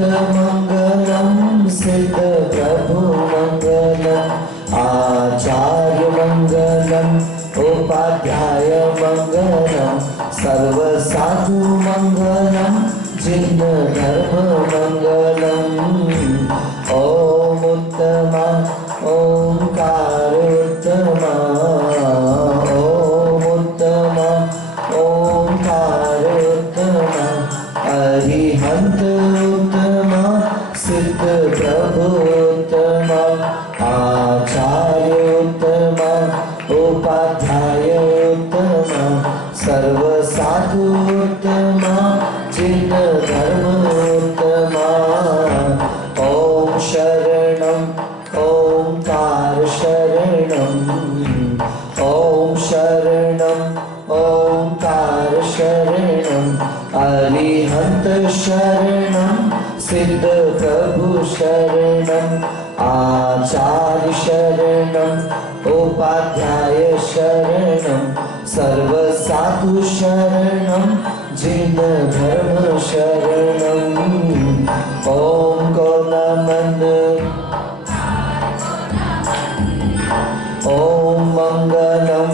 मंगलम सिद्ध प्रभु मंगलम आचार्य मंगलम उपाध्याय मंगलम सर्व साधु मंगलम जिन धर्म मंगलम। ओम उत्तमा ओंकार उत्तमा ओम उत्तमा ओंकार उत्तमा अरिहंत उत्तमा सिद्ध प्रभु उत्तमा आचार्य उत्तमा उपाध्याय उत्तमा सर्व साधु उत्तमा जिन धर्म उत्तमा। ओम शरणम ओंकार शरणम ओम शरणम ओंकार शरणम अरिहंत शरणम सिद्ध प्रभु शरणम आचार्य शरणम उपाध्याय शरणम सर्व साधु शरणम जिन धर्म शरणम। ओम गौनमन ओम मंगलम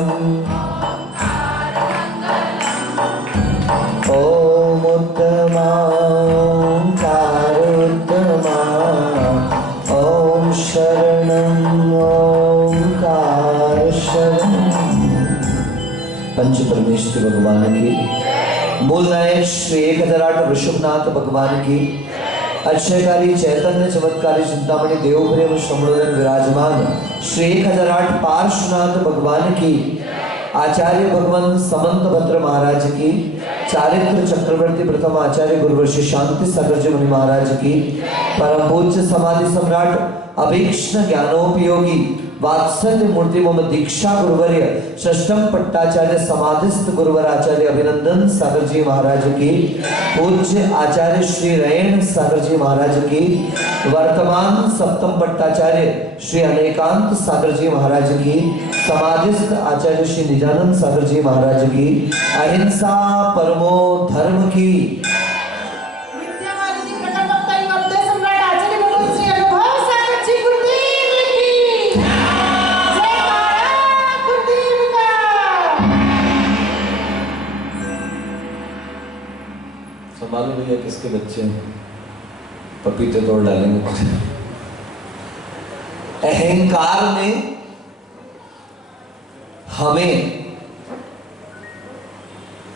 ओम उत्तमा ओंकार उत्तमा ओम शरणम ओंकार शरणम। पंच परमेश्वर भगवान की, मूल नायक श्री 1008 वृषभनाथ भगवान की, अक्षयकारी चैतन्य चमत्कारी चिंतामणि देव प्रेम श्रमणोदन विराजमान श्री 1008 पार्श्वनाथ भगवान की, आचार्य भगवान समंत भद्र महाराज की, चारित्र चक्रवर्ती प्रथम आचार्य गुरुवर्षि शांति सागर जी मुनि महाराज की, परम पूज्य समाधि सम्राट अभीक्ष्ण ज्ञानोपयोगी वात्सल्य मूर्ति मम दीक्षा गुरुवर्य षष्ठम पट्टाचार्य समाधिस्थ गुरुवर आचार्य अभिनंदन सागर जी महाराज की, पूज्य आचार्य श्री रैण सागर जी महाराज की, वर्तमान सप्तम पट्टाचार्य श्री अनेकांत सागर जी महाराज की, समाधिस्थ आचार्य श्री निजानंद सागर जी महाराज की, अहिंसा परमो धर्म की, मालूम भैया किसके बच्चे पपीते तोड़ डालेंगे। अहंकार में हमें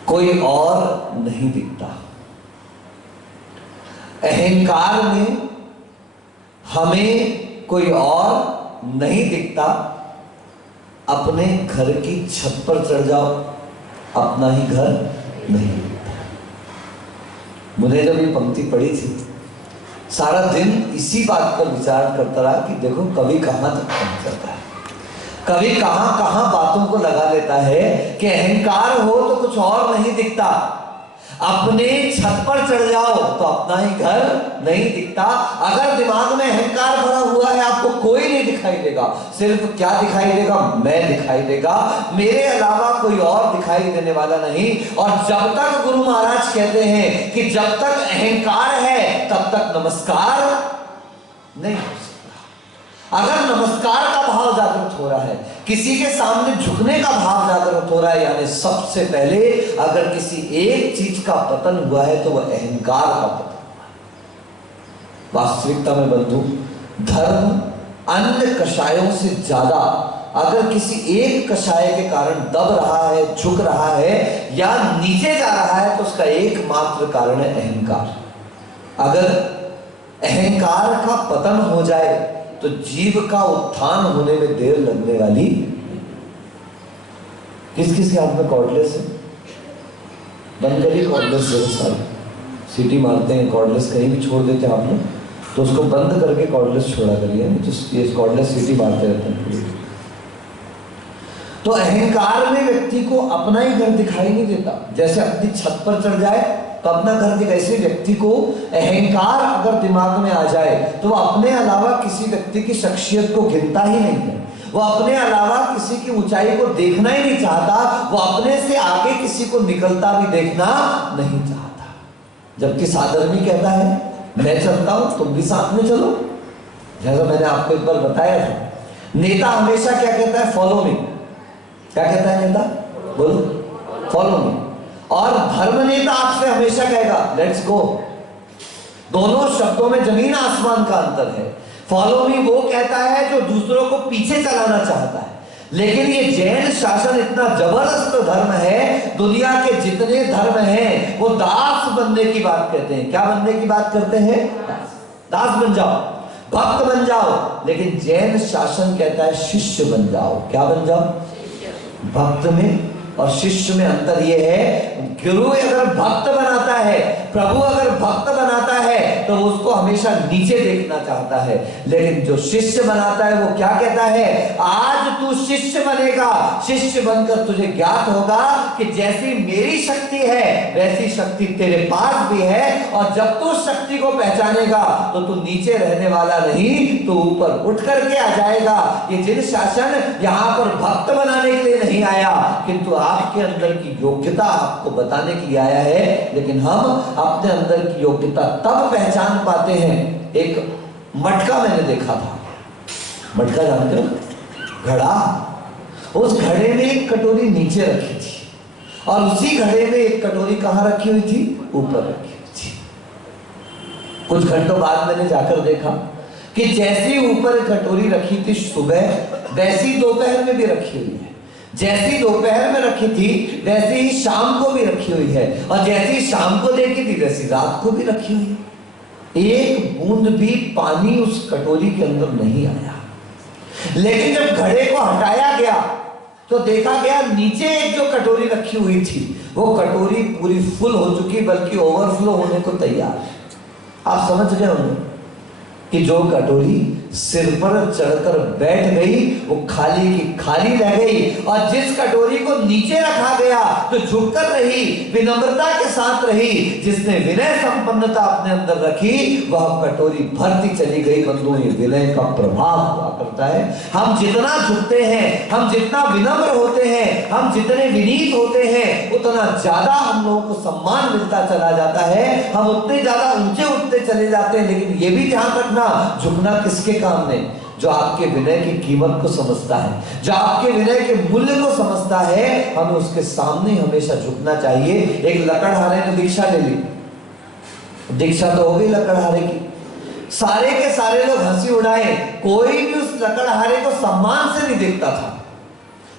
कोई और नहीं दिखता, अहंकार में हमें कोई और नहीं दिखता। अपने घर की छत पर चढ़ जाओ, अपना ही घर नहीं दिखता। मुझे जब ये पंक्ति पढ़ी थी, सारा दिन इसी बात पर विचार करता रहा कि देखो कवि कहां तक पहुंच जाता है, कवि कहां कहां बातों को लगा लेता है कि अहंकार हो तो कुछ और नहीं दिखता, अपने छत पर चढ़ जाओ तो अपना ही घर नहीं दिखता। अगर दिमाग में अहंकार भरा हुआ है आपको कोई नहीं दिखाई देगा, सिर्फ क्या दिखाई देगा, मैं दिखाई देगा, मेरे अलावा कोई और दिखाई देने वाला नहीं। और जब तक गुरु महाराज कहते हैं कि जब तक अहंकार है तब तक नमस्कार नहीं हो सकता। अगर नमस्कार का भाव जागृत हो रहा है, किसी के सामने झुकने का भाव जागृत हो रहा है, यानी सबसे पहले अगर किसी एक चीज का पतन हुआ है तो वह अहंकार का पतन हुआ है। वास्तविकता में बंधु, धर्म अन्य कषायों से ज्यादा अगर किसी एक कषाय के कारण दब रहा है, झुक रहा है या नीचे जा रहा है तो उसका एकमात्र कारण है अहंकार। अगर अहंकार का पतन हो जाए तो जीव का उत्थान होने में देर लगने वाली। किस किस के हाथ में कॉर्डलेस है? बंद करिए कॉर्डलेस। सारे सीटी मारते हैं, कॉर्डलेस कहीं भी छोड़ देते हैं आप लोग, तो उसको बंद करके कॉर्डलेस छोड़ा करिए, तो ये कॉर्डलेस सीटी मारते रहते हैं। तो अहंकार में व्यक्ति को अपना ही घर दिखाई नहीं देता। जैसे अपनी छत पर चढ़ जाए तो अपना घर दिखाई, ऐसे व्यक्ति को अहंकार अगर दिमाग में आ जाए तो वह अपने अलावा किसी व्यक्ति की शख्सियत को गिनता ही नहीं है, वो अपने अलावा किसी की ऊंचाई को देखना ही नहीं चाहता, वो अपने से आगे किसी को निकलता भी देखना नहीं चाहता। जबकि साधर्मी कहता है मैं चलता हूं तुम भी साथ में चलो। जैसा मैंने आपको एक बार बताया था, नेता हमेशा क्या कहता है? Follow me. क्या कहता है नेता? बोलो, फॉलो मी। और धर्म नेता आपसे हमेशा कहेगा लेट्स गो। दोनों शब्दों में जमीन आसमान का अंतर है। फॉलो मी वो कहता है जो दूसरों को पीछे चलाना चाहता है, लेकिन ये जैन शासन इतना जबरदस्त धर्म है, दुनिया के जितने धर्म हैं वो दास बनने की बात कहते हैं। क्या बनने की बात करते हैं? दास बन जाओ, भक्त बन जाओ। लेकिन जैन शासन कहता है शिष्य बन जाओ। क्या बन जाओ? भक्त में और शिष्य में अंतर यह है, गुरु अगर भक्त बनाता है, प्रभु अगर भक्त बनाता है तो उसको हमेशा नीचे देखना चाहता है, लेकिन जो शिष्य बनाता है वो क्या कहता है? आज तू शिष्य बनेगा, शिष्य बनकर तुझे ज्ञात होगा कि जैसी मेरी शक्ति है वैसी शक्ति तेरे पास भी है, और जब तू शक्ति को पहचानेगा तो तू नीचे रहने वाला नहीं, तू ऊपर उठ करके आ जाएगा। ये जिन शासन यहाँ पर भक्त बनाने के लिए नहीं आया, किंतु आपके अंदर की योग्यता आपको बताने के लिए आया है। लेकिन हम अपने अंदर की योग्यता तब पहचान पाते हैं। एक मटका मैंने देखा था, मटका जानते हो? घड़ा। उस घड़े में एक कटोरी नीचे रखी थी और उसी घड़े में एक कटोरी कहां रखी हुई थी? ऊपर रखी हुई थी। कुछ घंटों बाद मैंने जाकर देखा कि जैसी ऊपर कटोरी रखी थी सुबह, वैसी दोपहर में भी रखी हुई है। जैसी दोपहर में रखी थी वैसी ही शाम को भी रखी हुई है, और जैसी शाम को देखी थी वैसी रात को भी रखी हुई है। एक बूंद भी पानी उस कटोरी के अंदर नहीं आया। लेकिन जब घड़े को हटाया गया तो देखा गया नीचे एक जो कटोरी रखी हुई थी वो कटोरी पूरी फुल हो चुकी, बल्कि ओवरफ्लो होने को तैयार। आप समझ गए होंगे कि जो कटोरी सिर पर चढ़कर बैठ गई वो खाली की खाली रह गई, और जिस कटोरी को नीचे रखा गया तो झुककर रही, विनम्रता के साथ रही, जिसने विनय संपन्नता अपने अंदर रखी वह कटोरी भरती चली गई। बंधुओं, ये विनय का प्रभाव हुआ करता है। हम जितना झुकते हैं, हम जितना विनम्र होते हैं, हम जितने विनीत होते हैं, उतना ज्यादा हम लोगों को सम्मान मिलता चला जाता है, हम उतने ज्यादा ऊंचे उठते चले जाते हैं। लेकिन ये भी ध्यान रखना, झुकना किसके काम में? जो आपके विनय की कीमत को समझता है, जो आपके विनय के मूल्य को समझता है, हमें उसके सामने हमेशा झुकना चाहिए। एक लकड़हारे ने दीक्षा ले ली, दीक्षा तो हो गई लकड़हारे की, सारे के सारे लोग हंसी उड़ाए, कोई भी उस लकड़हारे को सम्मान से नहीं देखता था।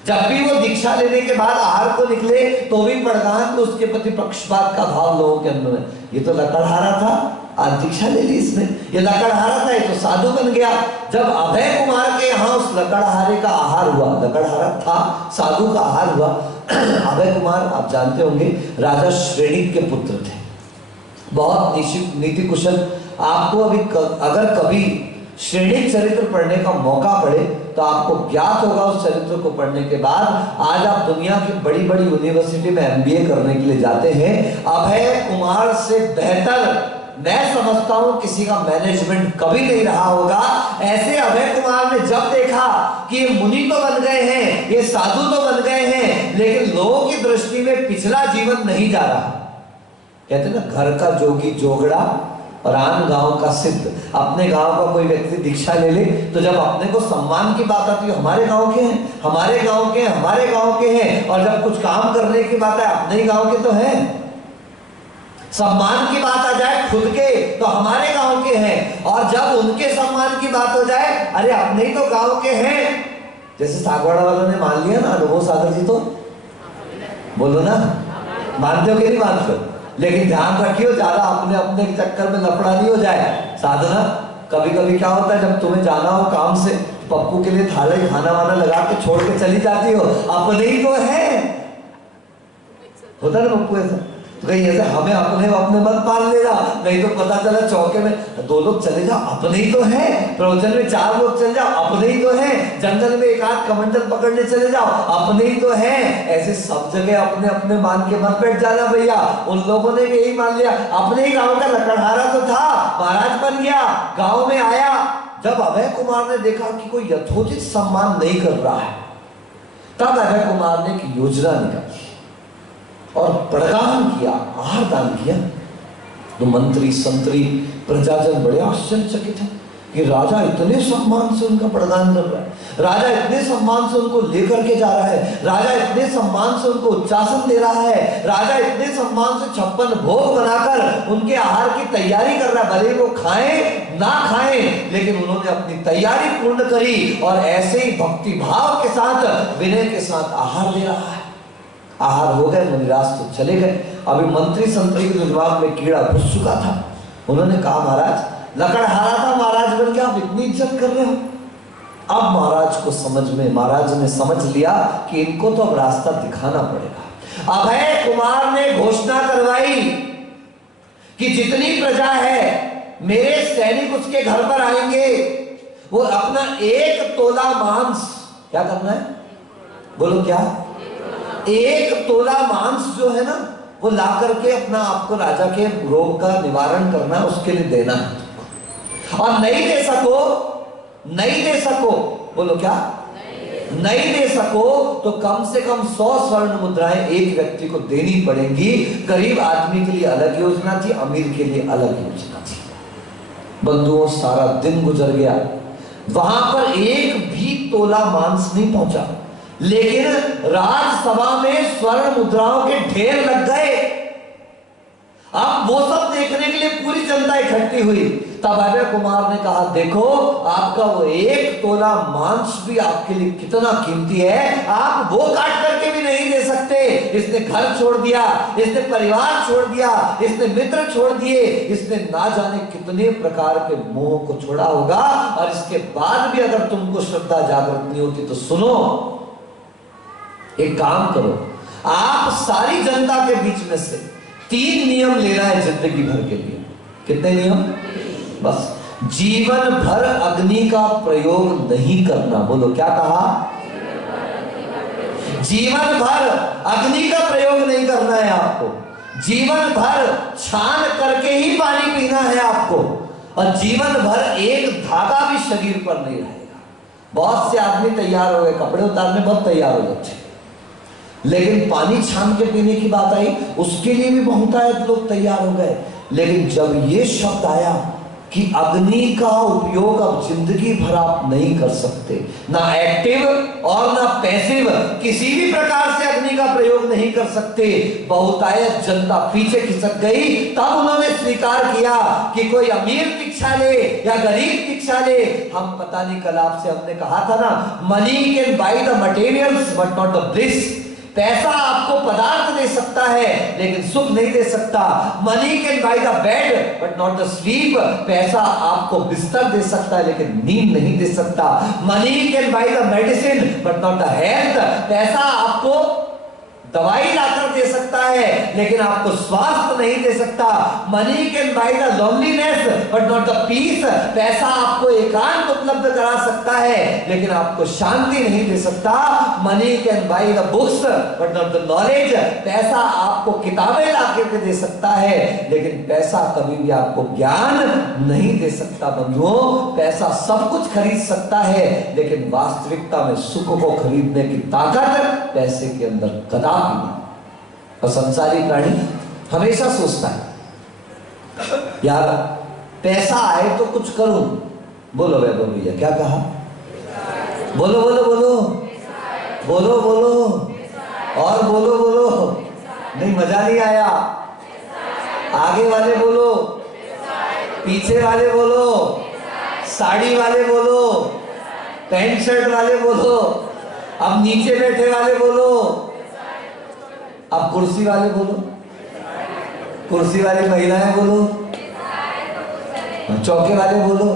जब भी वो दीक्षा लेने के बाद आहार को निकले तो भी पड़गान तो उसके प्रति पक्षपात का भाव लोगों के अंदर है। ये तो लकड़हारा था, आज दीक्षा ले ली इसने, ये लकड़हारा था, ये तो साधु बन गया। जब अभय कुमार के यहाँ उस लकड़हारे का आहार हुआ, लकड़हारा था, साधु का आहार हुआ। अभय कुमार आप जानते होंगे राजा श्रेणिक के पुत्र थे, बहुत नीति कुशल। आपको अभी अगर कभी श्रेणिक चरित्र पढ़ने का मौका पड़े तो आपको ज्ञात होगा उस चरित्र को पढ़ने के बाद। आज आप दुनिया की बड़ी बड़ी यूनिवर्सिटी में MBA करने के लिए जाते हैं, अभय कुमार से बेहतर मैं समझता हूं किसी का मैनेजमेंट कभी नहीं रहा होगा। ऐसे अभय कुमार ने जब देखा कि ये मुनि तो बन गए हैं, ये साधु तो बन गए हैं, लेकिन लोगों की दृष्टि में पिछला जीवन नहीं जा रहा। कहते ना, घर का जोगी जोगड़ा और आन गांव का सिद्ध। अपने गांव का कोई व्यक्ति दीक्षा ले ले तो जब अपने को सम्मान की बात आती है, हमारे गांव के हैं, हमारे गांव के हैं, हमारे गांव के हैं, और जब कुछ काम करने की बात है, अपने ही गांव के तो हैं। सम्मान की बात आ जाए खुद के तो हमारे गांव के हैं, और जब उनके सम्मान की बात हो जाए, अरे अपने ही तो गांव के हैं। जैसे सागवाड़ा वालों ने मान लिया ना अनुभव सागर जी, तो बोलो ना, मानते हो कि नहीं मानते हो? लेकिन ध्यान रखियो ज्यादा अपने अपने के चक्कर में लफड़ा नहीं हो जाए। साधना कभी कभी क्या होता है, जब तुम्हें जाना हो काम से, पप्पू के लिए थाली खाना वाना लगा के छोड़ के चली जाती हो, अपने ही तो है, होता ना पप्पू ऐसा। तो कहीं ऐसे हमें अपने मत पाल लेगा, नहीं तो पता चला चौके में 2 लोग चले जाओ, अपने ही तो है, प्रवचन में 4 लोग चले जाओ, अपने ही तो है, जंगल में एक आध कमंडल पकड़ने चले जाओ, अपने ही तो है। ऐसे सब जगह अपने अपने मान के मत बैठ जाना भैया। उन लोगों ने भी यही मान लिया, अपने ही गांव का लकड़हारा तो था, महाराज बन गया, गांव में आया। जब अभय कुमार ने देखा कि कोई यथोचित सम्मान नहीं कर रहा है, तब अभय कुमार ने एक योजना निकाली और प्रदान किया, आहार दान किया। तो मंत्री संतरी प्रजाजन बड़े आश्चर्यचकित हैं कि राजा इतने सम्मान से उनका प्रदान कर रहा है, राजा इतने सम्मान से उनको लेकर के जा रहा है, राजा इतने सम्मान से उनको उच्चासन दे रहा है, राजा इतने सम्मान से 56 भोग बनाकर उनके आहार की तैयारी कर रहा है। भले वो खाएं ना खाएं, लेकिन उन्होंने अपनी तैयारी पूर्ण करी और ऐसे ही भक्ति भाव के साथ, विनय के साथ आहार दे रहा है। आहार हो गए, मुनिराज तो चले गए। अभी मंत्री संतरी के दिमाग में कीड़ा घुस चुका था। उन्होंने कहा, महाराज लकड़हारा था महाराज बन के आप इतनी इज्जत कर रहे हो। अब महाराज को समझ में, महाराज ने समझ लिया कि इनको तो अब रास्ता दिखाना पड़ेगा। अभय कुमार ने घोषणा करवाई कि जितनी प्रजा है मेरे सैनिक उसके घर पर आएंगे, वो अपना 1 तोला मांस, क्या करना है बोलो, क्या 1 तोला मांस जो है ना, वो ला करके अपना आपको राजा के रोग का निवारण करना, उसके लिए देना है। और नहीं दे सको बोलो, क्या नहीं दे सको तो कम से कम 100 स्वर्ण मुद्राएं एक व्यक्ति को देनी पड़ेंगी। गरीब आदमी के लिए अलग योजना थी, अमीर के लिए अलग योजना थी। बंधुओं, सारा दिन गुजर गया, वहां पर एक भी तोला मांस नहीं पहुंचा, लेकिन राजसभा में स्वर्ण मुद्राओं के ढेर लग गए। अब वो सब देखने के लिए पूरी जनता इकट्ठी हुई। तब अभय कुमार ने कहा, देखो आपका वो 1 तोला मांस भी आपके लिए कितना कीमती है, आप वो काट करके भी नहीं दे सकते। इसने घर छोड़ दिया, इसने परिवार छोड़ दिया, इसने मित्र छोड़ दिए, इसने ना जाने कितने प्रकार के मोह को छोड़ा होगा। और इसके बाद भी अगर तुमको श्रद्धा जागृत नहीं होती तो सुनो, एक काम करो, आप सारी जनता के बीच में से 3 नियम लेना है जिंदगी भर के लिए। कितने नियम? बस जीवन भर अग्नि का प्रयोग नहीं करना। बोलो, क्या कहा? जीवन भर अग्नि का प्रयोग नहीं करना है आपको। जीवन भर छान करके ही पानी पीना है आपको। और जीवन भर एक धागा भी शरीर पर नहीं रहेगा। बहुत से आदमी तैयार हो गए, कपड़े उतारने बहुत तैयार हो जाते, लेकिन पानी छान के पीने की बात आई, उसके लिए भी बहुतायत लोग तैयार हो गए। लेकिन जब ये शब्द आया कि अग्नि का उपयोग अब जिंदगी भर आप नहीं कर सकते, ना एक्टिव और ना पैसिव, किसी भी प्रकार से अग्नि का प्रयोग नहीं कर सकते, बहुतायत जनता पीछे खिसक गई। तब उन्होंने स्वीकार किया कि कोई अमीर दीक्षा ले या गरीब दीक्षा ले, हम पता नहीं, कल आपसे हमने कहा था ना, money can buy the materials but not the bliss. पैसा आपको पदार्थ दे सकता है लेकिन सुख नहीं दे सकता। Money can buy the bed but not the sleep. पैसा आपको बिस्तर दे सकता है लेकिन नींद नहीं दे सकता। Money can buy the medicine but not the health. पैसा आपको दवाई लाकर दे सकता है लेकिन आपको स्वास्थ्य नहीं दे सकता। Money can buy the loneliness but not the peace. पैसा आपको एकांत उपलब्ध करा सकता है लेकिन आपको शांति नहीं दे सकता। Money can buy the books but not the knowledge. पैसा आपको किताबें ला के दे सकता है लेकिन पैसा कभी भी आपको ज्ञान नहीं दे सकता। बंधुओं, पैसा सब कुछ खरीद सकता है लेकिन वास्तविकता में सुख को खरीदने की ताकत पैसे के अंदर कदापि। और संसारी प्राणी हमेशा सोचता है, यार पैसा आए तो कुछ करूं। बोलो वैभव भैया, क्या कहा? बोलो बोलो बोलो बोलो बोलो और बोलो बोलो। नहीं, मजा नहीं आया। आगे वाले बोलो, पीछे वाले बोलो, साड़ी वाले बोलो, पैंट शर्ट वाले बोलो, अब नीचे बैठे वाले बोलो, अब कुर्सी वाले बोलो, कुर्सी वाली महिलाएं बोलो, चौके वाले बोलो,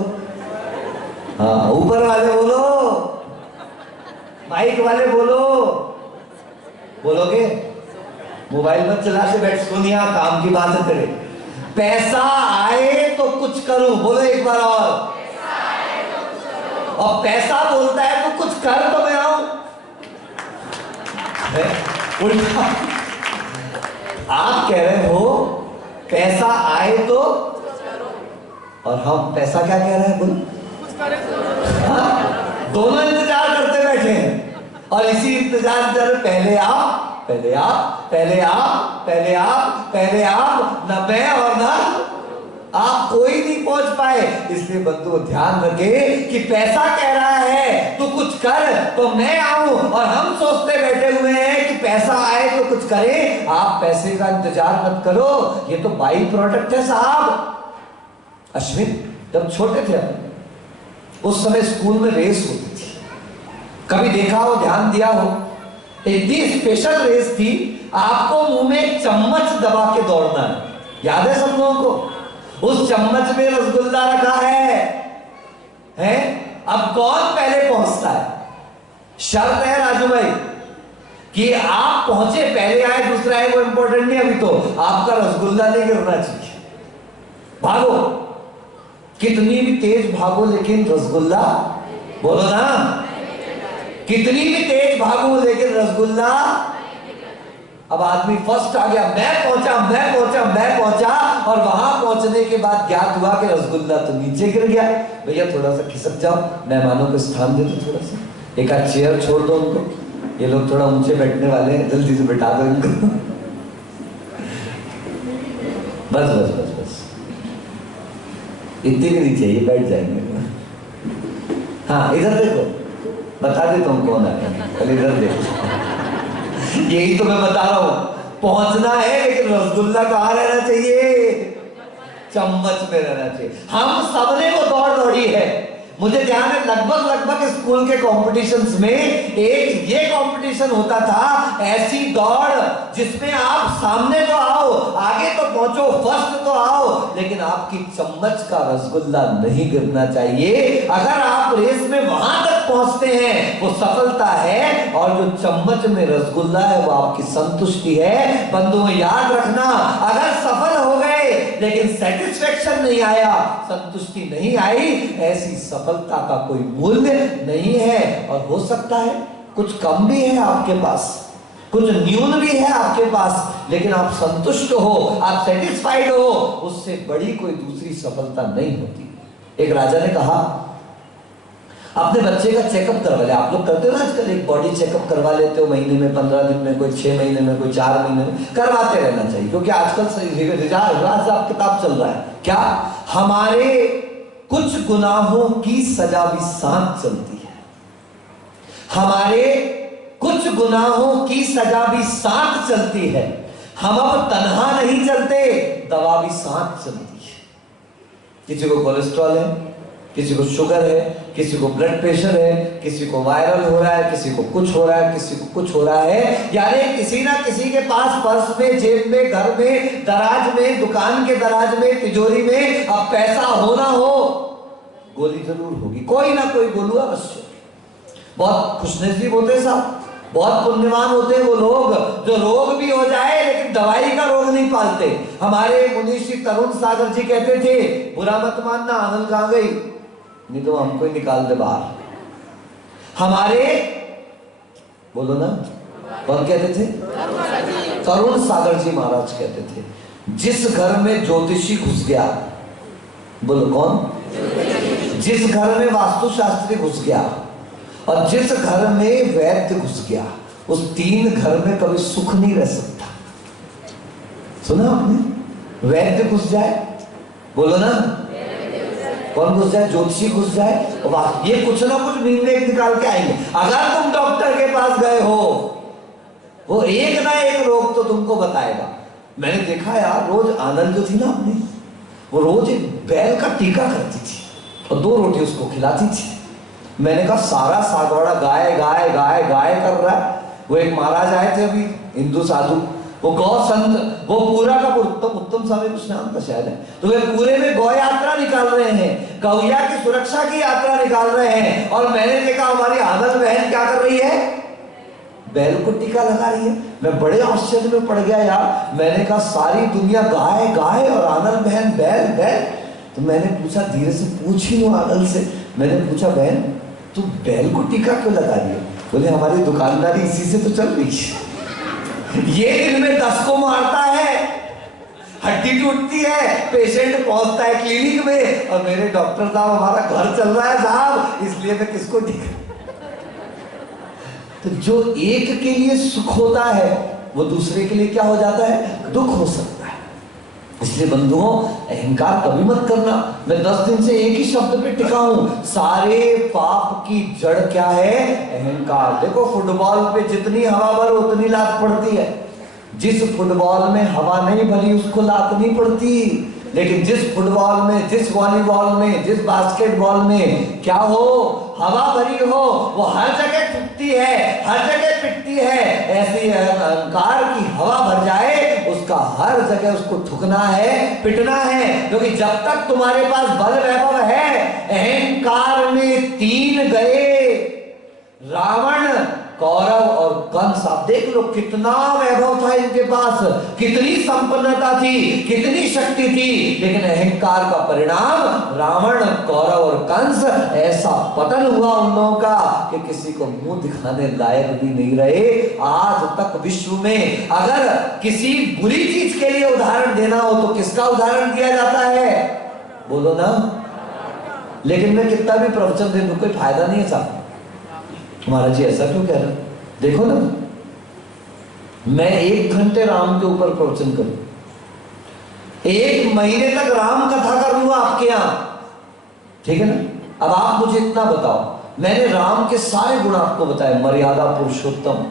हाँ ऊपर वाले बोलो, माइक वाले बोलो। बोलोगे? मोबाइल मत चला के बैठ, सुनिया काम की बात करे। पैसा आए तो कुछ करूं। बोलो एक बार और पैसा बोलता है तो कुछ कर तो मैं आऊं। उल्टा आप कह रहे हो पैसा आए तो, और हम पैसा क्या कह रहे हैं? बोलो, दोनों इंतजार करते बैठे हैं और इसी इंतजार में पहले आप, पहले आप, पहले आप, पहले आप, पहले आप, ना मैं और ना जाए। इसलिए बंधु ध्यान रखे कि पैसा कह रहा है तू कुछ कर तो मैं आऊं, और हम सोचते बैठे हुए हैं कि पैसा आए तो कुछ करें। आप पैसे का इंतजार मत करो, ये तो बाई प्रोडक्ट है साहब। अश्विन जब छोटे थे उस समय स्कूल में रेस होती थी, कभी देखा हो, ध्यान दिया हो, इतनी स्पेशल रेस थी, आपको मुंह में एक चम्मच दबा के दौड़ना है। याद है सब लोगों को? उस चम्मच में रसगुल्ला रखा है? अब कौन पहले पहुंचता है? शर्त है राजू भाई कि आप पहुंचे, पहले आए दूसरा आए वो इंपॉर्टेंट नहीं, अभी तो आपका रसगुल्ला नहीं गिरना चाहिए। भागो, कितनी भी तेज भागो लेकिन रसगुल्ला, बोलो ना, कितनी भी तेज भागो लेकिन रसगुल्ला। अब आदमी फर्स्ट आ गया, मैं पहुंचा, और वहां पहुंचने के बाद ज्ञात हुआ कि रसगुल्ला तो नीचे गिर गया। भैया थोड़ा सा खिसक जाओ, मेहमानों को स्थान दे दो, थोड़ा सा एक आध चेयर छोड़ दो उनको, ये लोग थोड़ा ऊंचे बैठने वाले हैं, जल्दी से बैठा दो इनको। बस बस बस बस, इतनी भी नहीं चाहिए, बैठ जाएंगे। हाँ इधर देखो, बता देता हूँ कौन है, पहले इधर देखो। यही तो मैं बता रहा हूं, पहुंचना है लेकिन रसगुल्ला कहाँ रहना चाहिए? चम्मच में रहना चाहिए। हम सबने वो दौड़ दौड़ी है। मुझे ध्यान है लगभग स्कूल के कॉम्पिटिशंस में एक ये कॉम्पिटिशन होता था, ऐसी दौड़ जिसमें आप सामने तो आओ, आगे तो पहुंचो, फर्स्ट तो आओ, लेकिन आपकी चम्मच का रसगुल्ला नहीं गिरना चाहिए। अगर आप रेस में वहां तक पहुंचते हैं वो सफलता है, और जो चम्मच में रसगुल्ला है वो आपकी संतुष्टि है। बंधुओं याद रखना, अगर सफल हो गए लेकिन सेटिस्फेक्शन नहीं आया, संतुष्टि नहीं आई, ऐसी सफलता का कोई मूल्य नहीं है। और हो सकता है कुछ कम भी है आपके पास, कुछ न्यून भी है आपके पास, लेकिन आप संतुष्ट हो, आप सेटिस्फाइड हो, उससे बड़ी कोई दूसरी सफलता नहीं होती। एक राजा ने कहा अपने बच्चे का चेकअप करवा ले। आप लोग करते हो ना आजकल, एक बॉडी चेकअप करवा लेते हो, महीने में, 15 दिन में, कोई 6 महीने में, कोई 4 महीने में, करवाते रहना चाहिए, क्योंकि आजकल हिसाब किताब चल रहा है। क्या? हमारे कुछ गुनाहों की सजा भी साथ चलती है, हमारे कुछ गुनाहों की सजा भी साथ चलती है। हम अब तन्हा नहीं चलते, दवा भी साथ चलती है। किसी को कोलेस्ट्रॉल है, किसी को शुगर है, किसी को ब्लड प्रेशर है, किसी को वायरल हो रहा है, किसी को कुछ हो रहा है, किसी को कुछ हो रहा है। यानी किसी ना किसी के पास पर्स में, जेब में, घर में, दराज में, दुकान के दराज में, तिजोरी में अब पैसा हो ना हो, गोली जरूर होगी, कोई ना कोई गोलू अवश्य। बहुत खुशनसीब होते साहब, बहुत पुण्यवान होते वो लोग जो रोग भी हो जाए लेकिन दवाई का रोग नहीं पालते। हमारे मुनीषी तरुण सागर जी कहते थे, बुरा मत मानना आनंद कहां गई, नहीं तो हमको ही निकाल दे बाहर। हमारे, बोलो ना, कौन कहते थे? तरुण सागर जी महाराज कहते थे, जिस घर में ज्योतिषी घुस गया, बोलो कौन? जिस घर में वास्तुशास्त्री घुस गया और जिस घर में वैद्य घुस गया, उस 3 घर में कभी सुख नहीं रह सकता। सुना आपने? वैद्य घुस जाए, बोलो ना, कौन घुस जाए? ज्योतिषी घुस जाए, ये कुछ ना कुछ नींद निकाल के आएंगे। अगर तुम डॉक्टर के पास गए हो, वो एक ना एक रोग तो तुमको बताएगा। मैंने देखा यार, रोज आनंद जो थी ना अपनी, वो रोज एक बैल का टीका करती थी और 2 रोटी उसको खिलाती थी। मैंने कहा सारा सागवाड़ा गाय गाय गाय गाय कर रहा है। वो एक महाराज आए थे अभी, हिंदू साधु, वो गौ संत, वो पूरा का उत्तम स्वामी कुछ नाम का शायद है, तो वे पूरे में गौ यात्रा निकाल रहे हैं, गौया की सुरक्षा की यात्रा निकाल रहे हैं। और मैंने देखा हमारी आनंद बहन क्या कर रही है, बैल को टीका लगा रही है। मैं बड़े आश्चर्य में पड़ गया यार। मैंने कहा सारी दुनिया गाय गाय और आनंद बहन बैल बैल। तो मैंने पूछा, धीरे से पूछ ही लो आनंद से, मैंने पूछा बहन तू बैल को टीका क्यों लगा रही है? बोले हमारी दुकानदारी इसी से तो चल रही है। ये दिन में 10 को मारता है, हड्डी टूटती है, पेशेंट पहुंचता है क्लिनिक में और मेरे डॉक्टर साहब हमारा घर चल रहा है साहब, इसलिए मैं किसको टीका। तो जो एक के लिए सुख होता है वो दूसरे के लिए क्या हो जाता है? दुख हो सकता है। इसलिए बंधुओं, अहंकार कभी मत करना। मैं 10 दिन से एक ही शब्द पे टिका हूं, सारे पाप की जड़ क्या है? अहंकार। देखो फुटबॉल पे जितनी हवा भरो उतनी लात पड़ती है। जिस फुटबॉल में हवा नहीं भरी उसको लात नहीं पड़ती, लेकिन जिस फुटबॉल में, जिस वॉलीबॉल में, जिस बास्केटबॉल में क्या हो, हवा भरी हो, वो हर जगह पिटती है, हर जगह पिटती है। ऐसी अहंकार की हवा भर जाए, उसका हर जगह उसको ठुकना है, पिटना है। क्योंकि जब तक तुम्हारे पास बल वैभव है, अहंकार में 3 गए, रावण, कौरव और कंस। आप देख लो कितना वैभव था इनके पास, कितनी संपन्नता थी, कितनी शक्ति थी, लेकिन अहंकार का परिणाम रावण, कौरव और कंस, ऐसा पतन हुआ उन लोगों का कि किसी को मुंह दिखाने लायक भी नहीं रहे। आज तक विश्व में अगर किसी बुरी चीज के लिए उदाहरण देना हो तो किसका उदाहरण दिया जाता है? बोलो ना। लेकिन मैं कितना भी प्रवचन दे दूं कोई फायदा नहीं है साहब। महाराज जी ऐसा क्यों कह रहे? देखो ना, मैं 1 घंटे राम के ऊपर प्रवचन करूं, 1 महीने तक राम कथा कर लूंगा आपके यहां, ठीक है ना। अब आप मुझे इतना बताओ, मैंने राम के सारे गुण आपको बताए, मर्यादा पुरुषोत्तम,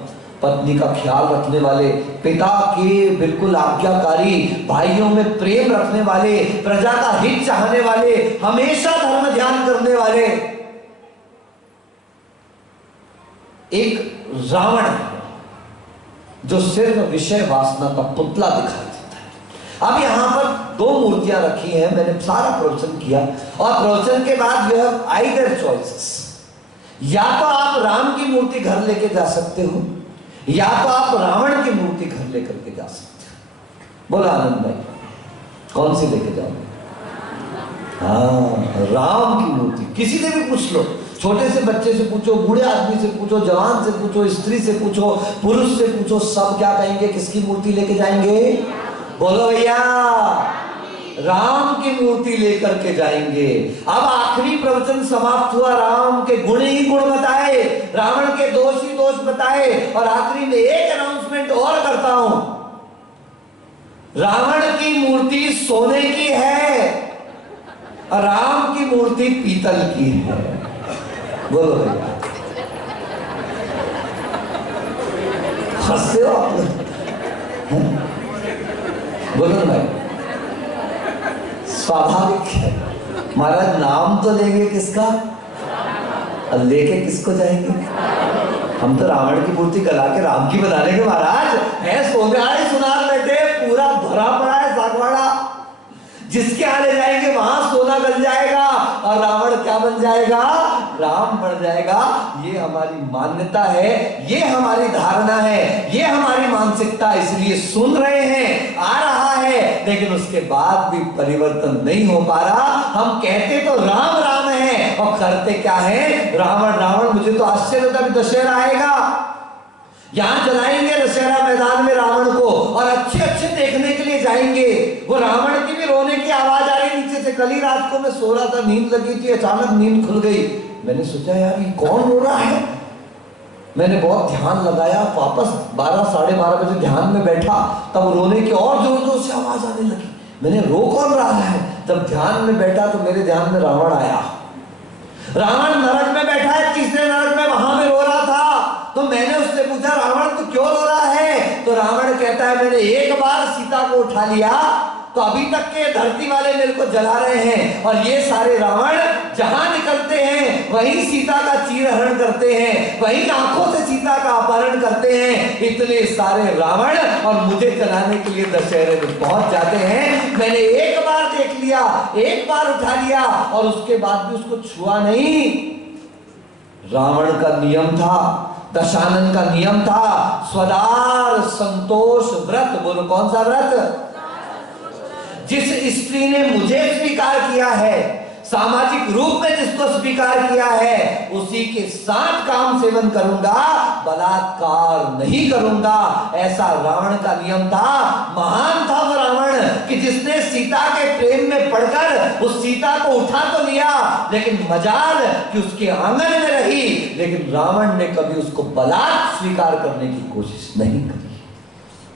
पत्नी का ख्याल रखने वाले, पिता के बिल्कुल आज्ञाकारी, भाइयों में प्रेम रखने वाले, प्रजा का हित चाहने वाले, हमेशा धर्म ध्यान करने वाले। एक रावण जो सिर्फ विषय वासना का पुतला दिखाई देता है। अब यहां पर 2 मूर्तियां रखी हैं, मैंने सारा प्रवचन किया, और प्रवचन के बाद यू हैव आइदर चॉइसेस, या तो आप राम की मूर्ति घर लेके जा सकते हो, या तो आप रावण की मूर्ति घर लेकर के जा सकते हो। बोला आनंद भाई, कौन सी लेके जाओगे? हाँ, राम की मूर्ति। किसी से भी पूछ लो, छोटे से बच्चे से पूछो, बूढ़े आदमी से पूछो, जवान से पूछो, स्त्री से पूछो, पुरुष से पूछो, सब क्या कहेंगे? किसकी मूर्ति लेके जाएंगे? बोलो भैया, राम की मूर्ति लेकर के जाएंगे। अब आखिरी प्रवचन समाप्त हुआ, राम के गुण ही गुण बताए, रावण के दोष ही दोष बताए, और आखिरी में एक अनाउंसमेंट और करता हूं, रावण की मूर्ति सोने की है, राम की मूर्ति पीतल की है। बोलो भैया, हंसते हो आप लोग? बोलो ना भाई, स्वाभाविक है। महाराज नाम तो लेंगे किसका, लेके किसको जाएंगे? हम तो रावण की मूर्ति गला के राम की बना लेंगे महाराज। है सोने सुनार बैठे, पूरा भरा पड़ा है सागवाड़ा, जिसके आने जाएंगे वहां सोना बन जाएगा, और रावण क्या बन जाएगा? राम बन जाएगा। ये हमारी मान्यता है, ये हमारी धारणा है, ये हमारी मानसिकता, इसलिए सुन रहे हैं, आ रहा है, लेकिन उसके बाद भी परिवर्तन नहीं हो पा रहा। हम कहते तो राम राम है और करते क्या है? रावण रावण। मुझे तो आश्चर्य होता है, दशहरा आएगा, यहां जलाएंगे दशहरा मैदान में रावण को, और अच्छे अच्छे देखने के लिए जाएंगे। वो रावण की भी रोने की आवाज आ रही नीचे से। कल ही रात को मैं सो रहा था, नींद लगी थी, अचानक नींद खुल गई। मैंने सोचा यार ये कौन रो रहा है। मैंने बहुत ध्यान लगाया, वापस 12 साढ़े 12 बजे ध्यान में बैठा, तब रोने की और जोर जोर से आवाज आने लगी। मैंने रो कौन रहा है? जब ध्यान में बैठा तो मेरे ध्यान में रावण आया। रावण नरक में बैठा है, तीसरे नरक में, वहां में रो रहा था। तो मैंने उससे पूछा, रावण तू क्यों रो रहा है? तो रावण कहता है, मैंने एक बार सीता को उठा लिया तो अभी तक के धरती वाले मेरे को जला रहे हैं, और ये सारे रावण जहां निकलते हैं वहीं सीता का चीरहरण करते हैं, वहीं आंखों से सीता का अपहरण करते हैं। इतने सारे रावण और मुझे जलाने के लिए दशहरे में पहुंच जाते हैं। मैंने एक बार देख लिया, एक बार उठा लिया, और उसके बाद भी उसको छुआ नहीं। रावण का नियम था, दशानन का नियम था, स्वदार संतोष व्रत। बोलो कौन सा व्रत? जिस स्त्री ने मुझे स्वीकार किया है, सामाजिक रूप में जिसको स्वीकार किया है, उसी के साथ काम सेवन करूंगा, बलात्कार नहीं करूंगा। ऐसा रावण का नियम था। महान था वो रावण कि जिसने सीता के प्रेम में पड़कर उस सीता को उठा तो लिया, लेकिन मजाल कि उसके आंगन में रही, लेकिन रावण ने कभी उसको बलात् स्वीकार करने की कोशिश नहीं करी।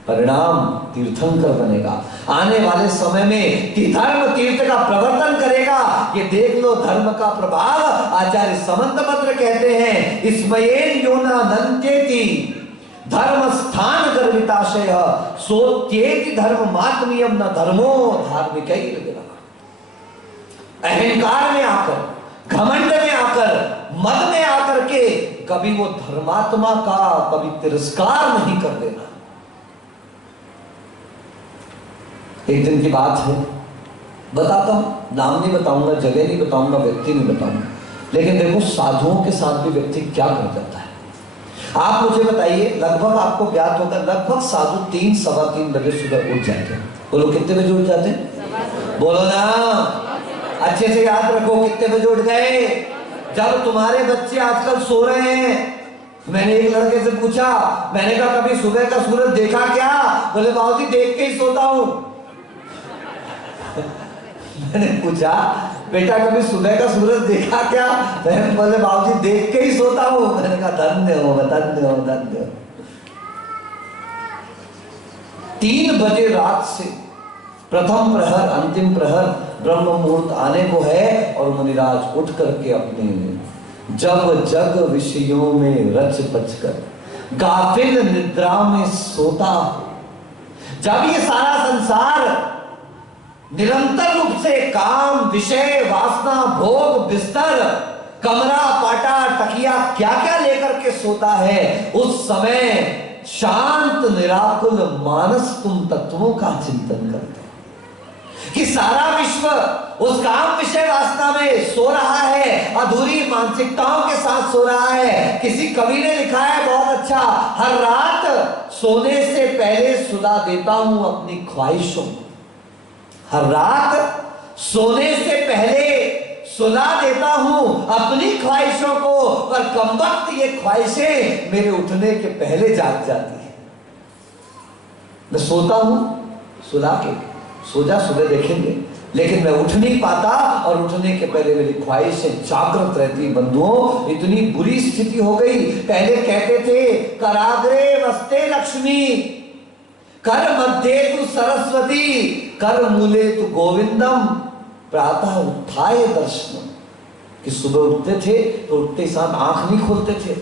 परिणाम तीर्थंकर बनेगा। आने वाले समय में धर्म तीर्थ का प्रवर्तन करेगा। ये देख लो धर्म का प्रभाव। आचार्य समंतभद्र कहते हैं, इसमयेन योना नंत्येति धर्म स्थान गर्विताशय सोत्येति धर्म मात्मीयम न धर्मो धार्मिक। अहंकार में आकर, घमंड में आकर, मद में आकर के कभी वो धर्मात्मा का कभी तिरस्कार नहीं कर देना। एक दिन की बात है, बताता हूं, नाम नहीं बताऊंगा, जगह नहीं बताऊंगा, व्यक्ति नहीं बताऊंगा, लेकिन देखो साधुओं के साथ भी व्यक्ति क्या कर जाता है। आप मुझे बताइए, लगभग आपको ज्ञात होगा, लगभग साधु 3 सवा 3 बजे सुबह उठ जाते हैं। बोलो कितने बजे उठ जाते हैं? बोलो ना, अच्छे से याद रखो, कितने बजे उठ गए? जब तुम्हारे बच्चे आजकल सो रहे हैं। मैंने एक लड़के से पूछा, मैंने कहा कभी सुबह का सूरज देखा क्या? बोले बाबूजी देख के ही सोता हूं। मैंने पूछा बेटा कभी सुबह का सूरज देखा क्या? मैंने बोले बाबूजी देख के ही सोता हूं। मैंने कहा धन्य हो, धन्य हो, धन्य हो। 3 बजे रात से प्रथम प्रहर, अंतिम प्रहर, ब्रह्म मुहूर्त आने को है और मुनिराज उठ करके अपने जब जग विषयों में रच बच कर गाफिल निद्रा में सोता। जब ये सारा संसार निरंतर रूप से काम, विषय, वासना, भोग, बिस्तर, कमरा, पाटा, तकिया क्या क्या लेकर के सोता है, उस समय शांत निराकुल मानस तुम तत्वों का चिंतन करते कि सारा विश्व उस काम, विषय, वासना में सो रहा है, अधूरी मानसिकताओं के साथ सो रहा है। किसी कवि ने लिखा है बहुत अच्छा, हर रात सोने से पहले सुला देता हूं अपनी ख्वाहिशों। हर रात सोने से पहले सुला देता हूं अपनी ख्वाहिशों को, पर कमबख्त ये ख्वाहिशें मेरे उठने के पहले जाग जाती है। मैं सोता हूं सुला के, सो जा सुबह देखेंगे, लेकिन मैं उठ नहीं पाता और उठने के पहले मेरी ख्वाहिशें जागृत रहती। बंधुओं, इतनी बुरी स्थिति हो गई। पहले कहते थे कराग्रे वस्ते लक्ष्मी, कर मध्य तु सरस्वती, कर मूले तु गोविंदम, प्रातः उत्थाय दर्शनम। कि सुबह उठते थे तो उठते साथ आंख नहीं खोलते थे।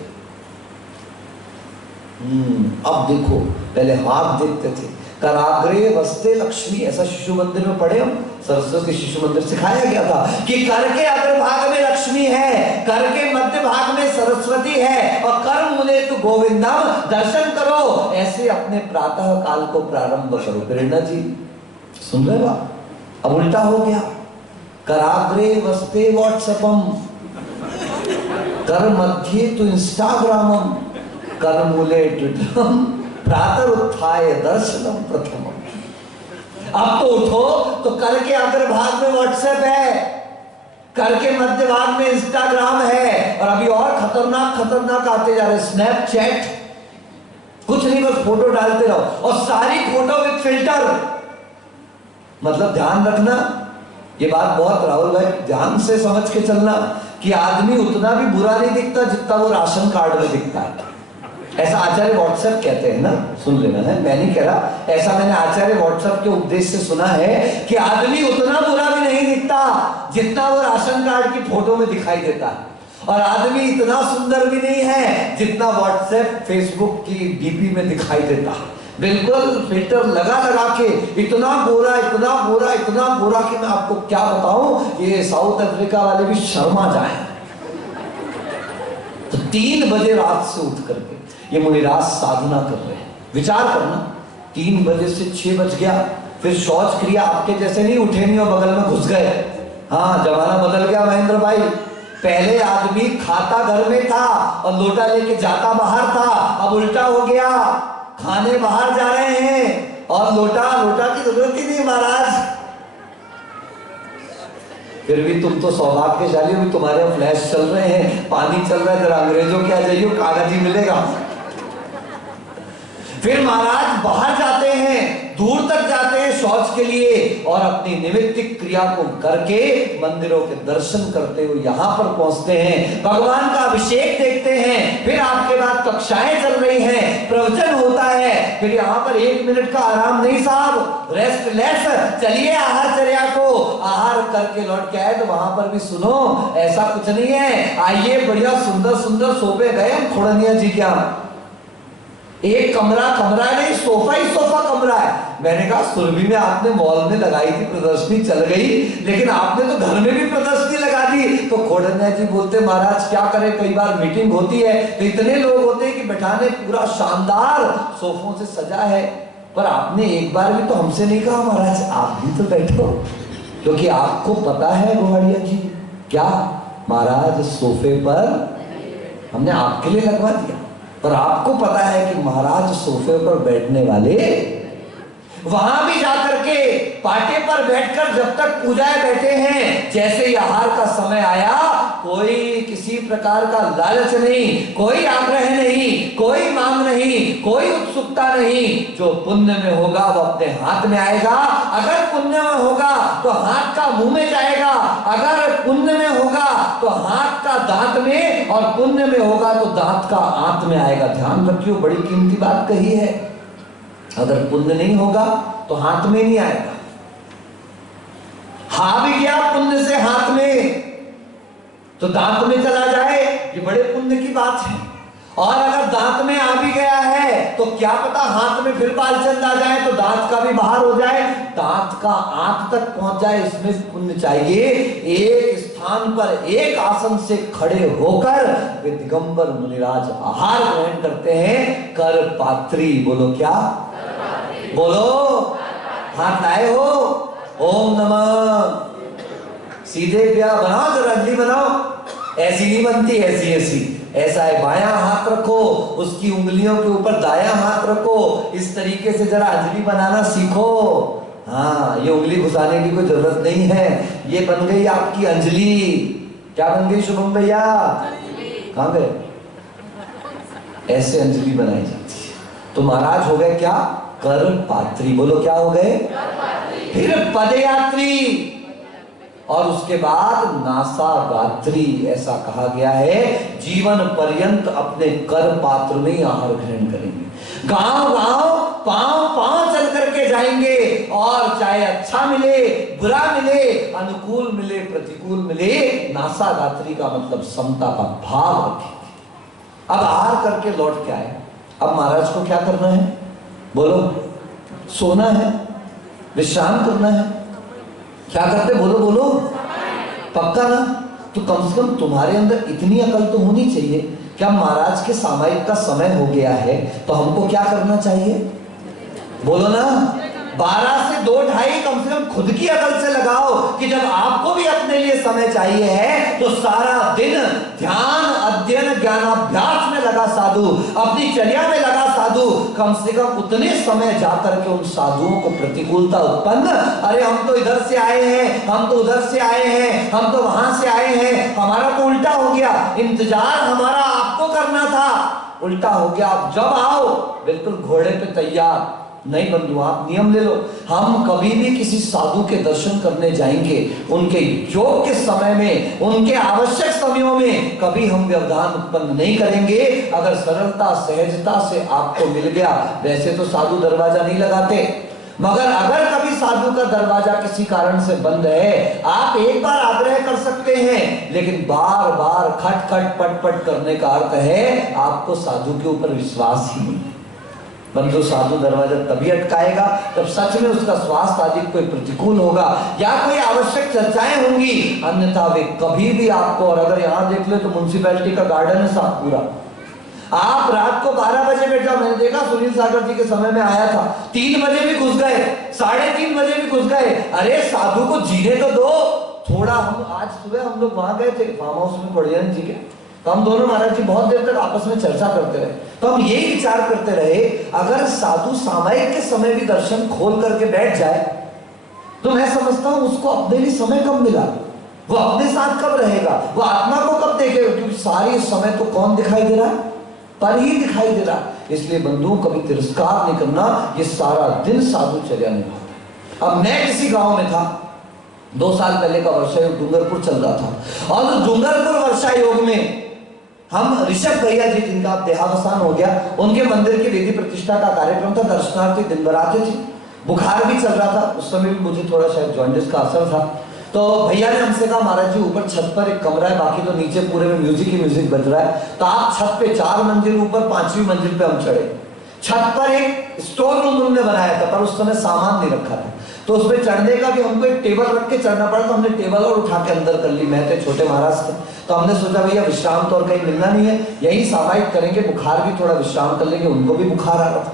अब देखो, पहले हाथ देखते थे। कराग्रे वस्ते लक्ष्मी, ऐसा शिशु मंदिर में पढ़े हम, सरस्वती शिशु मंदिर सिखाया गया था कि कर के अग्रभाग में लक्ष्मी है, कर के मध्य भाग में सरस्वती है, और कर मूले तो गोविंदम, दर्शन करो। ऐसे अपने प्रातः काल को प्रारंभ करो। प्रेरणा जी सुन रहे हो? अब उल्टा हो गया, कराग्रे वस्ते व्हाट्सएपम, कर मध्य तो इंस्टाग्रामम, कर मूले ट्विटरम, प्रातः उत्थाय दर्शनम प्रथमम। अब तो उठो तो कर के अग्रभाग में व्हाट्सएप है, कर के मध्य भाग में इंस्टाग्राम है, और अभी और खतरनाक खतरनाक आते जा रहे, स्नैपचैट। कुछ नहीं, बस फोटो डालते रहो, और सारी फोटो विद फिल्टर। मतलब ध्यान रखना, ये बात बहुत, राहुल भाई ध्यान से समझ के चलना, कि आदमी उतना भी बुरा नहीं दिखता जितना वो राशन कार्ड में दिखता है। ऐसा आचार्य व्हाट्सएप कहते हैं ना, सुन लेना है, मैं नहीं कह रहा, ऐसा मैंने आचार्य व्हाट्सएप के उपदेश से सुना है कि आदमी उतना बुरा भी नहीं दिखता जितना वो राशन कार्ड की फोटो में दिखाई देता है, और आदमी इतना सुंदर भी नहीं है जितना व्हाट्सएप, फेसबुक की डीपी में दिखाई देता है। बिल्कुल फिल्टर लगा लगा के इतना गोरा, इतना गोरा, इतना गोरा कि मैं आपको क्या बताऊं, ये साउथ अफ्रीका वाले भी शर्मा जाए। तो 3 बजे रात से उठ करके ये मुनिराज साधना कर रहे हैं। विचार करना, 3 बजे से 6 बज गया, फिर शौच क्रिया, आपके जैसे नहीं उठे नहीं और बगल में घुस गए। हाँ, जमाना बदल गया महेंद्र भाई। पहले आदमी खाता घर में था और लोटा लेके जाता बाहर था, अब उल्टा हो गया, खाने बाहर जा रहे हैं और लोटा की जरूरत ही नहीं महाराज। फिर भी तुम तो सौभाग्यशाली हो, तुम्हारे यहाँ फ्लैश चल रहे हैं, पानी चल रहा है, जरा अंग्रेजों के आ जाइए, कागज ही मिलेगा। फिर महाराज बाहर जाते हैं, दूर तक जाते हैं शौच के लिए, और अपनी निमित्तिक क्रिया को करके मंदिरों के दर्शन करते हुए यहाँ पर पहुंचते हैं, भगवान का अभिषेक देखते हैं, फिर आपके बाद कक्षाएं चल रही हैं, प्रवचन होता है, फिर यहाँ पर 1 मिनट का आराम नहीं साहब, रेस्टलेस, चलिए आहारचर्या को आहार करके लौट के आए तो वहां पर भी सुनो ऐसा कुछ नहीं है, आइए बढ़िया सुंदर सुंदर सोफे गए हम खोड़निया जी क्या, एक कमरा नहीं, सोफा ही सोफा कमरा है। मैंने कहा सुरभि में आपने मॉल में लगाई थी प्रदर्शनी, चल गई, लेकिन आपने तो घर में भी प्रदर्शनी लगा दी। तो खोड़निया जी बोलते महाराज क्या करें, कई बार मीटिंग होती है तो इतने लोग होते हैं कि बैठाने पूरा शानदार सोफों से सजा है, पर आपने एक बार भी तो हमसे नहीं कहा महाराज आप भी तो बैठो, क्योंकि आपको पता है गोवाड़िया जी क्या महाराज सोफे पर हमने आपके लिए लगवा दिया, पर आपको पता है कि महाराज सोफे पर बैठने वाले वहां भी जाकर के पाटे पर बैठकर जब तक पूजाएं बैठे हैं, जैसे ही आहार का समय आया कोई किसी प्रकार का लालच नहीं, कोई आग्रह नहीं, कोई मांग नहीं, कोई उत्सुकता नहीं, जो पुण्य में होगा वो अपने हाथ में आएगा, अगर पुण्य में होगा तो हाथ का मुंह में जाएगा, अगर पुण्य में होगा तो हाथ का दांत में, और पुण्य में होगा तो दांत का आंत में आएगा। ध्यान रखियो, बड़ी कीमती बात कही है, अगर पुण्य नहीं होगा तो हाथ में नहीं आएगा, हा भी गया पुण्य से हाथ में तो दांत में चला जाए, ये बड़े पुण्य की बात है, और अगर दांत में आ भी गया है तो क्या पता हाथ में फिर बालचंद आ जाए तो दांत का भी बाहर हो जाए, दांत का आंत तक पहुंच जाए, इसमें पुण्य चाहिए। एक स्थान पर एक आसन से खड़े होकर वे दिगंबर मुनिराज आहार ग्रहण करते हैं, कर पात्री, बोलो क्या, बोलो हाथ लाए हो, ओम नमः, सीधे प्या बनाओ, जरा अंजलि बनाओ, ऐसी नहीं बनती, ऐसी ऐसी, ऐसा है, बायां हाथ रखो, उसकी उंगलियों के ऊपर दायां हाथ रखो, इस तरीके से जरा अंजलि बनाना सीखो। हाँ, ये उंगली घुसाने की कोई जरूरत नहीं है, ये बन गई आपकी अंजलि। क्या बन गई शुभम भैया, कहां गए, ऐसे अंजलि बनाई जाती है। तो महाराज हो गए क्या, कर पात्री, बोलो क्या हो गए, फिर पदयात्री, और उसके बाद नासा गात्री, ऐसा कहा गया है जीवन पर्यंत अपने कर पात्र में ही आहार ग्रहण करेंगे, गांव गांव पांव पांव चल करके जाएंगे, और चाहे अच्छा मिले बुरा मिले, अनुकूल मिले प्रतिकूल मिले, नासा गात्री का मतलब समता का भाव रखेंगे। अब आहार करके लौट के आए, अब महाराज को क्या करना है, बोलो, सोना है, विश्राम करना है, क्या करते, बोलो बोलो, पक्का ना, तो कम से कम तुम्हारे अंदर इतनी अकल तो होनी चाहिए कि अब महाराज के सामायिक का समय हो गया है तो हमको क्या करना चाहिए, बोलो ना, 12 से 2-2:30 कम से कम खुद की अकल से लगाओ कि जब आपको भी अपने लिए समय चाहिए है तो सारा दिन ध्यान अध्ययन ज्ञानाभ्यास में लगा साधु, अपनी चर्या में लगा साधु, कम से कम उतने समय जाकर के उन साधुओं को प्रतिकूलता उत्पन्न, अरे हम तो इधर से आए हैं, हम तो उधर से आए हैं, हम तो वहां से आए हैं, हमारा तो उल्टा हो गया, इंतजार हमारा आपको करना था, उल्टा हो गया, आप जब आओ बिल्कुल घोड़े पे तैयार। नहीं बंधु, आप नियम ले लो, हम कभी भी किसी साधु के दर्शन करने जाएंगे उनके योग के समय में, उनके आवश्यक समयों में कभी हम व्यवधान उत्पन्न नहीं करेंगे। अगर सरलता सहजता से आपको मिल गया, वैसे तो साधु दरवाजा नहीं लगाते, मगर अगर कभी साधु का दरवाजा किसी कारण से बंद है, आप एक बार आग्रह कर सकते हैं, लेकिन बार बार खट खट पट पट करने का अर्थ है आपको साधु के ऊपर विश्वास ही नहीं। बंधु, साधु दरवाजा तभी अटकाएगा जब सच में उसका स्वास्थ्य आदि कोई प्रतिकूल होगा या कोई आवश्यक चर्चाएं होंगी, अन्यथा वे कभी भी आपको, और अगर यहाँ देख ले तो म्युनिसिपैलिटी का गार्डन है साफ पूरा, आप रात को 12 बजे बैठ जाओ, मैंने देखा सुनील सागर जी के समय में आया था, 3 बजे भी घुस गए, 3:30 बजे भी घुस गए, अरे साधु को जीने तो दो थोड़ा। हम आज सुबह हम लोग वहां गए थे फार्म हाउस में पड़ियन जी के, तो हम दोनों महाराज जी बहुत देर तक आपस में चर्चा करते रहे, तो हम यही विचार करते रहे, अगर साधु सामायिक के समय भी दर्शन खोल करके बैठ जाए तो मैं समझता हूं उसको अपने लिए समय कब मिला, वो अपने साथ कब रहेगा, वो आत्मा को कब देखेगा, क्योंकि सारी समय तो कौन दिखाई दे रहा है, पर ही दिखाई दे रहा। इसलिए बंधुओं कभी तिरस्कार नहीं करना, ये सारा दिन साधुचर्या निभाओ। अब मैं किसी गांव में था, 2 साल पहले का वर्षा योग डूंगरपुर चल रहा था, और उस डूंगरपुर वर्षा योग में हम ऋषभ भैया जी, जिनका देहावसान हो गया, उनके मंदिर की वेदी प्रतिष्ठा का कार्यक्रम था। दर्शनार्थी दिन भर आते थे, बुखार भी चल रहा था, उस समय भी मुझे थोड़ा शायद जॉन्डिस का असर था। तो भैया ने हमसे कहा महाराज जी ऊपर छत पर एक कमरा है, बाकी तो नीचे पूरे में म्यूजिक ही म्यूजिक बज रहा है, तो आप छत पे 4 मंजिल ऊपर 5वीं मंजिल पे हम चढ़े। छत पर एक स्टोर रूम उन्होंने बनाया था, पर उस समय सामान नहीं रखा था, तो उसमें चढ़ने का भी हमको एक टेबल रख के चढ़ना पड़ा, तो हमने टेबल और उठा के अंदर कर ली। मैं तो छोटे महाराज थे, तो हमने सोचा भैया विश्राम तो और कहीं मिलना नहीं है, यही सामायिक करेंगे, बुखार भी थोड़ा विश्राम कर लेंगे। उनको भी बुखार आ रहा था।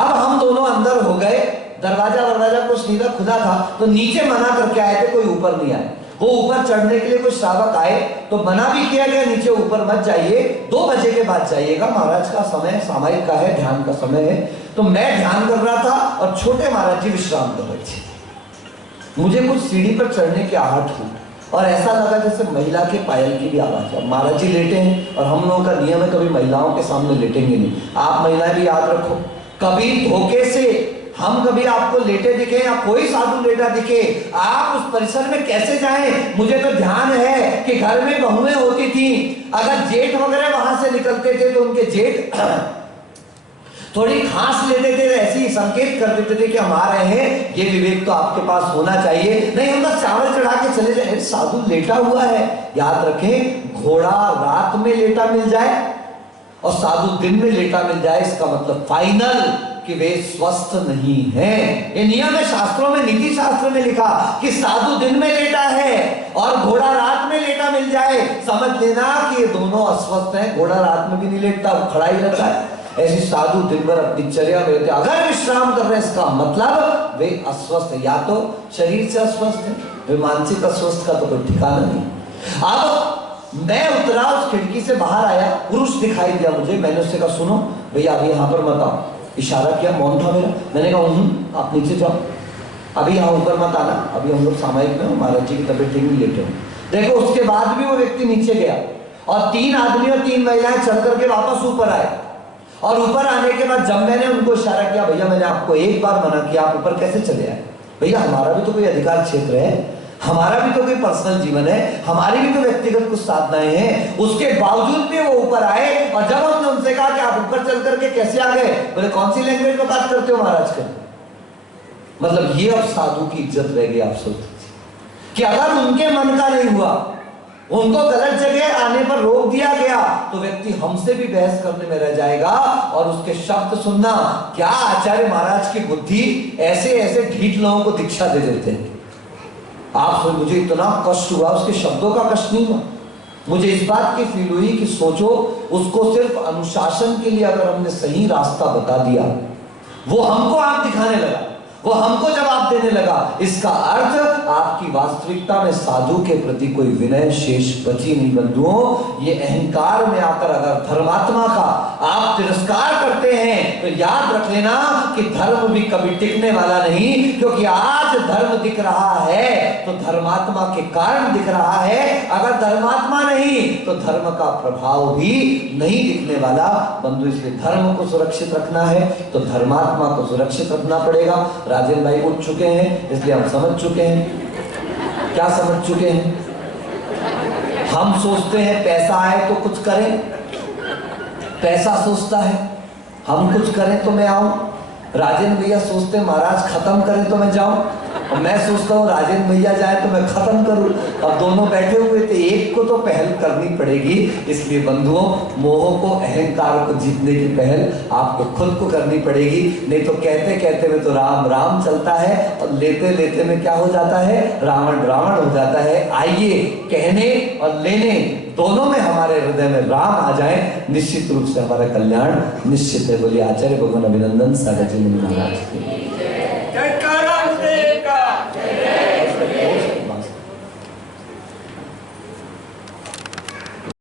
अब हम दोनों अंदर हो गए, दरवाजा को सीधा खुला था, तो नीचे मना करके आए थे, कोई ऊपर नहीं आए। वो ऊपर चढ़ने के लिए कुछ श्रावक आए, तो मना भी किया गया नीचे ऊपर मत जाइए, 2 बजे के बाद जाइएगा, महाराज का समय सामायिक का है, ध्यान का समय है। तो मैं ध्यान कर रहा था और छोटे महाराज जी विश्राम कर रहे थे। मुझे कुछ सीढ़ी पर चढ़ने की आहट हुई और ऐसा लगा जैसे महिला के पायल की भी आवाज है। महाराज जी लेटे हैं, और हम लोगों का नियम है कभी महिलाओं के सामने लेटेंगे नहीं। आप महिलाएं भी याद रखो, कभी धोखे से हम कभी आपको लेटे दिखे या कोई साधु लेटा दिखे, आप उस परिसर में कैसे जाएं? मुझे तो ध्यान है कि घर में बहुएं होती थी, अगर जेठ वगैरह वहां से निकलते थे तो उनके जेठ थोड़ी खांस लेते थे, ऐसे ही संकेत कर देते थे कि हम आ रहे हैं। ये विवेक तो आपके पास होना चाहिए। नहीं, हम बस चावल चढ़ा के चले जाए। साधु लेटा हुआ है। याद रखें, घोड़ा रात में लेटा मिल जाए और साधु दिन में लेटा मिल जाए, इसका मतलब फाइनल कि वे स्वस्थ नहीं हैं। ये नियम है शास्त्रों में, नीति शास्त्र में लिखा कि साधु दिन में लेटा है और घोड़ा रात में लेटा मिल जाए, समझ लेना कि ये दोनों अस्वस्थ हैं। घोड़ा रात में भी नहीं लेटता, वो खड़ा ही रहता है। ऐसी साधु दिन भर अपनी चर्या में रहते, अगर विश्राम कर रहे हैं, इसका मतलब वे अस्वस्थ है। या तो शरीर से अस्वस्थ है, वे मानसिक अस्वस्थ का तो कोई ठिकाना नहीं। अब मैं उतरा, उस खिड़की से बाहर आया, पुरुष दिखाई दिया मुझे। मैंने उससे कहा सुनो भैया अभी यहाँ पर मत आओ। इशारा किया, मौन था मेरा। मैंने कहा आप नीचे जाओ, अभी यहाँ ऊपर मत आना, अभी हम लोग सामायिक में हो, महाराज जी की तबीयत ठीक नहीं, लेटे हो। देखो उसके बाद भी वो व्यक्ति नीचे गया और 3 आदमी और 3 महिलाएं चल करके वापस ऊपर आए। और ऊपर आने के बाद जब मैंने उनको इशारा किया, भैया मैंने आपको एक बार मना किया, आप ऊपर कैसे चले आए? भैया हमारा भी तो कोई अधिकार क्षेत्र है, हमारा भी तो कोई पर्सनल जीवन है, हमारी भी तो व्यक्तिगत कुछ साधनाएं हैं। उसके बावजूद भी वो ऊपर आए। और जब हमने उनसे कहा कि आप ऊपर चल करके कैसे आ गए, बोले कौन सी लैंग्वेज में बात करते हो महाराज के? मतलब ये अब साधु की इज्जत रह गई। आप सोच कि अगर उनके मन का नहीं हुआ, उनको गलत जगह आने पर रोक दिया गया, तो व्यक्ति हमसे भी बहस करने में रह जाएगा और उसके शब्द सुनना। क्या आचार्य महाराज की बुद्धि, ऐसे ऐसे ढीठ लोगों को दीक्षा दे देते हैं। आप मुझे इतना कष्ट हुआ, उसके शब्दों का कष्ट नहीं हुआ, मुझे इस बात की फील हुई कि सोचो, उसको सिर्फ अनुशासन के लिए अगर हमने सही रास्ता बता दिया, वो हमको आंख दिखाने लगा, वो हमको जवाब देने लगा, इसका अर्थ आपकी वास्तविकता में साधु के प्रति कोई विनय शेष बची नहीं। बंधुओं, ये अहंकार में आकर अगर धर्मात्मा का आप तिरस्कार करते हैं तो याद रख लेना कि धर्म भी कभी टिकने वाला नहीं। क्योंकि आज धर्म दिख रहा है तो धर्मात्मा के कारण दिख रहा है, अगर धर्मात्मा नहीं तो धर्म का प्रभाव भी नहीं दिखने वाला। बंधु, इसलिए धर्म को सुरक्षित रखना है तो धर्मात्मा को सुरक्षित रखना पड़ेगा। राजेंद्र भाई उठ चुके हैं, इसलिए हम समझ चुके हैं। क्या समझ चुके हैं? हम सोचते हैं पैसा आए तो कुछ करें, पैसा सोचता है हम कुछ करें तो मैं आऊं। राजेंद्र भैया सोचते हैं महाराज खत्म करें तो मैं जाऊं, और मैं सोचता हूँ राजेंद्र भैया जाए तो मैं खत्म करूं। अब दोनों बैठे हुए थे, एक को तो पहल करनी पड़ेगी। इसलिए बंधुओं, मोह को, अहंकार को जीतने की पहल आपको खुद को करनी पड़ेगी। नहीं तो कहते कहते में तो राम राम चलता है और लेते लेते में क्या हो जाता है, रावण रावण हो जाता है। आइए कहने और लेने दोनों में हमारे हृदय में राम आ जाए, निश्चित रूप से हमारा कल्याण निश्चित है। बोलिए आचार्य भगवान अभिनंदन सागर जी महाराज के।